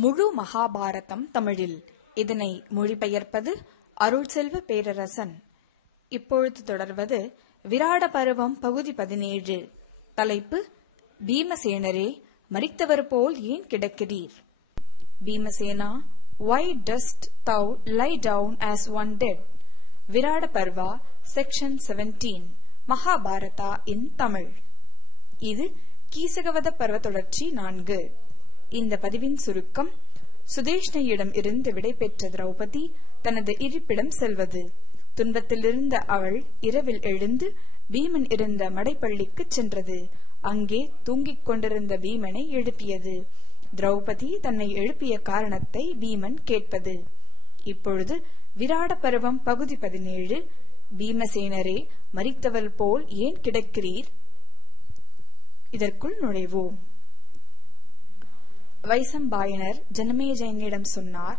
முழு மகாபாரதம் தமிழில். இதனை மொழிபெயர்ப்பது அருள்செல்வ பேரரசன். இப்பொழுது தொடர்வது விராட பருவம் பகுதி பதினேழு. தலைப்பு பீமசேனரே மரித்தவர் போல் ஏன் கிடக்கிறீர்? Bhimasena why dost thou lie down as one dead Virata Parva section 17 Mahabharata in Tamil. இது கீசகவத பர்வ தொடர்ச்சி நான்கு. இந்த பதிவின் சுருக்கம் சுதேஷ்ணையிடம் இருந்து விடைபெற்ற திரௌபதி தனது இருப்பிடம் செல்வது. துன்பத்திலிருந்த அவள் இரவில் எழுந்து பீமன் இருந்த மடைப்பள்ளிக்குச் சென்றது. அங்கே தூங்கிக் கொண்டிருந்த பீமனை எழுப்பியது. திரௌபதி தன்னை எழுப்பிய காரணத்தை பீமன் கேட்பது. இப்பொழுது விராட பருவம் பகுதி பதினேழு. பீமசேனரே மறித்தவர் போல் ஏன் கிடக்கிறீர்? இதற்குள் நுழைவோம். வைசம்பாயனர் ஜனமேஜயனிடம் சொன்னார்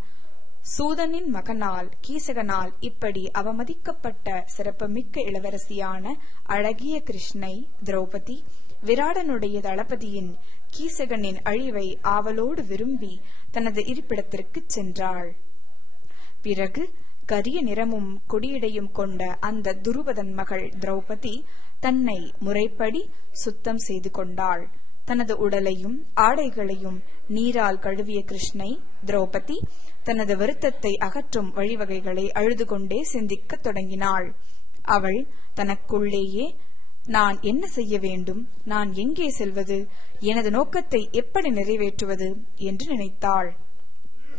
சூதனின் மகனால் கீசகனால் இப்படி அவமதிக்கப்பட்ட சிறப்புமிக்க இளவரசியான அழகிய கிருஷ்ணை திரௌபதி விராடனுடைய தளபதியின் கீசகனின் அழிவை ஆவலோடு விரும்பி தனது இருப்பிடத்திற்குச் சென்றாள். பிறகு கரிய நிறமும் கொடியடையும் கொண்ட அந்த துருபதன் மகள் திரௌபதி தன்னை முறைப்படி சுத்தம் செய்து கொண்டாள். தனது உடலையும் ஆடைகளையும் நீரால் கழுவிய கிருஷ்ணை திரௌபதி தனது வருத்தத்தை அகற்றும் வழிவகைகளை அழுது கொண்டே சிந்திக்கத் தொடங்கினாள். அவள் தனக்குள்ளேயே நான் என்ன செய்ய வேண்டும்? நான் எங்கே செல்வது? எனது நோக்கத்தை எப்படி நிறைவேற்றுவது? என்று நினைத்தாள்.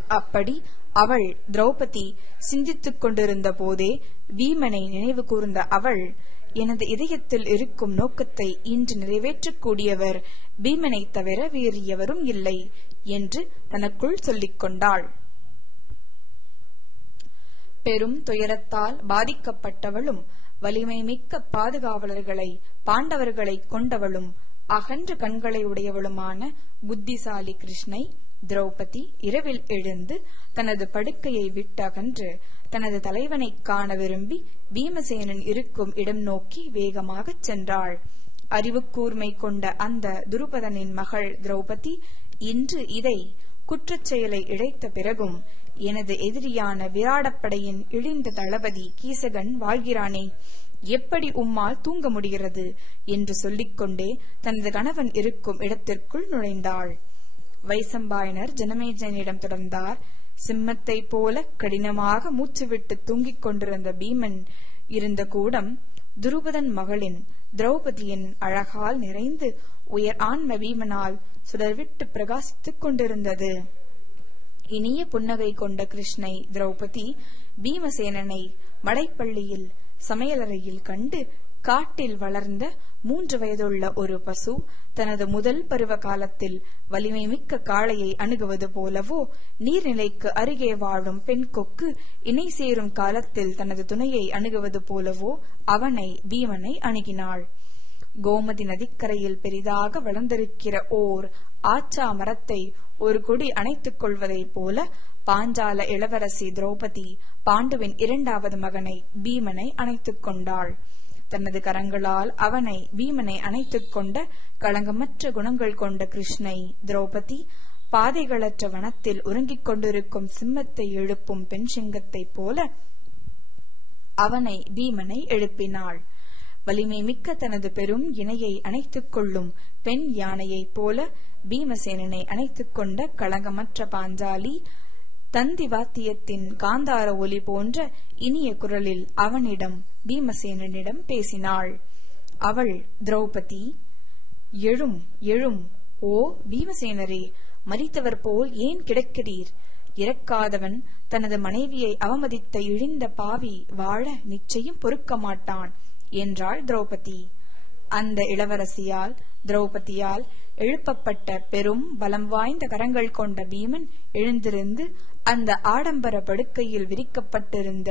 அப்படி அவள் திரௌபதி சிந்தித்துக் கொண்டிருந்த போதே வீமனை நினைவு கூர்ந்த அவள் எனது இதயத்தில் இருக்கும் நோக்கத்தை இன்று நிறைவேற்றக்கூடியவர் பீமனை தவிர வேறு எவரும் இல்லை என்று தனக்குள் சொல்லிக் கொண்டாள் பெரும் துயரத்தால் பாதிக்கப்பட்டவளும் வலிமை மிக்க பாதுகாவலர்களை பாண்டவர்களை கொண்டவளும் அகன்ற கண்களை உடையவளுமான புத்திசாலி கிருஷ்ணை திரௌபதி இரவில் எழுந்து தனது படுக்கையை விட்டு அகன்று தனது தலைவனை காண விரும்பி பீமசேனன் இருக்கும் இடம் நோக்கி வேகமாகச் சென்றாள். அறிவுக்கூர்மை கொண்ட அந்த துருபதனின் மகள் திரௌபதி இன்று இதை குற்றச் செயலை இழைத்த பிறகும் எனது எதிரியான விராடப்படையின் இழிந்த தளபதி கீசகன் வாழ்கிறானே எப்படி உம்மால் தூங்க முடிகிறது? என்று சொல்லிக்கொண்டே தனது கணவன் இருக்கும் இடத்திற்குள் நுழைந்தாள். வைசம்பாயனர் ஜனமேஜனிடம் தொடர்ந்தார். சிம்மத்தை போல கடினமாக மூச்சுவிட்டு தூங்கிக் கொண்டிருந்த பீமன் இருந்த கூடம் துருபதன் மகளின் திரௌபதியின் அழகால் நிறைந்து உயர் ஆன்ம பீமனால் சுடர்விட்டு பிரகாசித்துக் கொண்டிருந்தது. இனிய புன்னகை கொண்ட கிருஷ்ணை திரௌபதி பீமசேனனை மடைப்பள்ளியில் சமையலறையில் கண்டு காட்டில் வளர்ந்த மூன்று வயதுள்ள ஒரு பசு தனது முதல் பருவ காலத்தில் வலிமை மிக்க காளையை அணுகுவது போலவோ நீர்நிலைக்கு அருகே வாழும் பெண் கொக்கு இணை சேரும் காலத்தில் தனது துணையை அணுகுவது போலவோ அவனை பீமனை அணுகினாள். கோமதி நதிக்கரையில் பெரிதாக வளர்ந்திருக்கிற ஓர் ஆச்சா மரத்தை ஒரு கொடி அணைத்துக் கொள்வதைப் போல பாஞ்சால இளவரசி திரௌபதி பாண்டுவின் இரண்டாவது மகனை பீமனை அணைத்துக் கொண்டாள். தனது கரங்களால் அவனை பீமனை அணைத்துக் கொண்ட களங்கமற்ற குணங்கள் கொண்ட கிருஷ்ணை திரௌபதி பாதைகளற்ற வனத்தில் உறங்கிக் கொண்டிருக்கும் சிம்மத்தை எழுப்பும் பெண் சிங்கத்தைப் போல அவனை பீமனை எழுப்பினாள். வலிமை மிக்க தனது பெரும் இணையை அணைத்துக் கொள்ளும் பெண் யானையைப் போல பீமசேனனை அணைத்துக் கொண்ட களங்கமற்ற பாஞ்சாலி தந்தி வாத்தியத்தின் காந்தார ஒலி போன்ற இனிய குரலில் அவனிடம் பீமசேனனிடம் பேசினாள். அவள் திரௌபதி எழும் எழும் ஓ பீமசேனரே மறித்தவர் போல் ஏன் கிடக்கிறீர்? இறக்காதவன் தனது மனைவியை அவமதித்த இழிந்த பாவி வாழ நிச்சயம் பொறுக்க மாட்டான் என்றாள் திரௌபதி. அந்த இளவரசியால் திரௌபதியால் எழுப்பப்பட்ட பெரும் பலம் வாய்ந்த கரங்கள் கொண்ட பீமன் எழுந்திருந்து அந்த ஆடம்பர படுக்கையில் விரிக்கப்பட்டிருந்த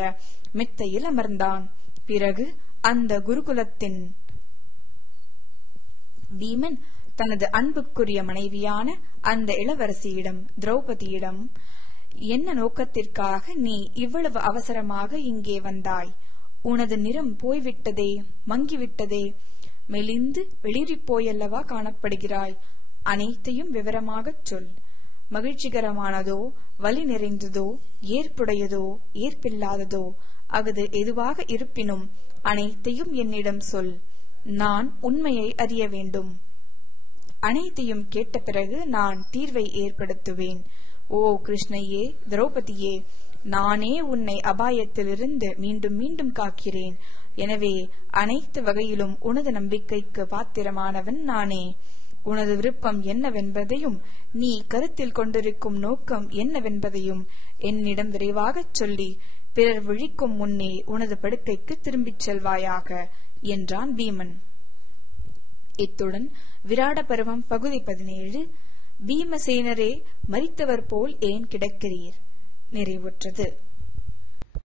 மெத்தையில் அமர்ந்தான். பிறகு அந்த குருகுலத்தின் பீமன் தனது அன்புக்குரிய மனைவியான அந்த இளவரசியிடம் திரௌபதியிடம் என்ன நோக்கத்திற்காக நீ இவ்வளவு அவசரமாக இங்கே வந்தாய்? உனது நிறம் போய்விட்டதே மங்கிவிட்டதே மெலிந்து வெளிரிப்போயல்லவா காணப்படுகிறாய்? அனைத்தையும் விவரமாகச் சொல். மகிழ்ச்சிகரமானதோ வலி நிறைந்ததோ ஏற்புடையதோ ஏற்பில்லாததோ அஃது எதுவாக இருப்பினும் அனைத்தையும் என்னிடம் சொல். நான் உண்மையை அறிய வேண்டும். அனைத்தையும் கேட்ட பிறகு நான் தீர்வை ஏற்படுத்துவேன். ஓ கிருஷ்ணையே திரௌபதியே நானே உன்னை அபாயத்திலிருந்து மீண்டும் மீண்டும் காக்கிறேன். எனவே அனைத்து வகையிலும் உனது நம்பிக்கைக்கு பாத்திரமானவன் நானே. உனது விருப்பம் என்னவென்பதையும் நீ கருத்தில் கொண்டிருக்கும் நோக்கம் என்னவென்பதையும் என்னிடம் விரைவாகச் சொல்லி பிறர் விழிக்கும் முன்னே உனது படுக்கைக்கு திரும்பிச் செல்வாயாக என்றான் பீமன். இத்துடன் விராட பருவம் பகுதி பதினேழு. பீமசேனரே மரித்தவர் போல் ஏன் கிடக்கிறீர்? நிறைவுற்றது.